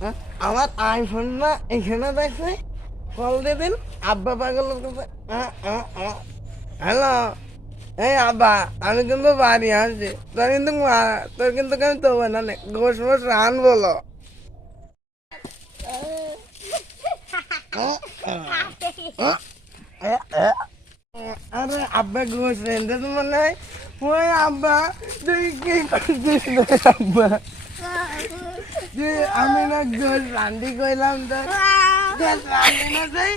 হ্যাঁ? আমার আইফোন না এখানে দেখছে কল দিয়ে দিন, আব্বা পাগলের কাছে। হ্যালো। এই আব্বা, আমি কিন্তু বাড়ি আসছি। তোর কিন্তু তোর কিন্তু আমি তো না ঘোষ মোষ রান বলো। আরে আব্বা ঘোষ রেন্দে তো মনে হয়। ওই আব্বা, তুই কি করছিস আব্বা? আমি না ঘোষ রান্দি কইলাম তো। ঘোষ রান্দি না যাই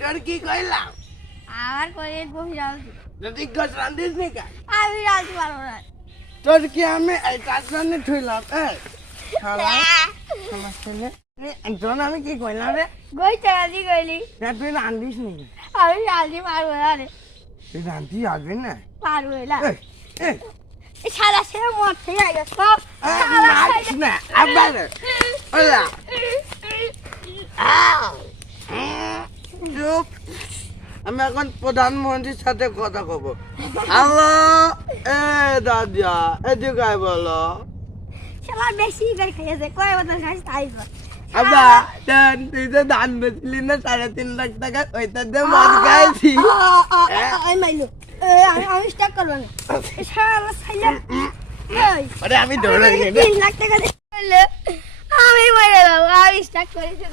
তোর কি কইলাম? আমার বসে যাচ্ছি যদি ঘোষ রান্দিস নি কা? আমি পারব না। তোর কি আমি রান্দি থইলাম? এই শালা। শালা ছেলে। একজন আমি কি কইলাম রে? গই চালাদি গইলি তা তুই রান্দিস নি। আমি রাখতে পারব না রে। তুই রান্দি আসবি না। পারব না। সারা মদ না আবার ওলা। চুপ। আমি এখন প্রধানমন্ত্রীর সাথে কথা কব। হ্যালো এ দাদা এদিকে বলো। বেশি করে খাইয়েছে কয় বছর খাইছে তাই। আবা তুই যে ধান বেচলি না সাড়ে তিন লাখ টাকা ওইটা দিয়ে মাছ খাইছি। আ, আমি আমি করব না। আমি নিয়ে তিন লাখ টাকা আমি মরে যাব আমি স্টার্ট করেছি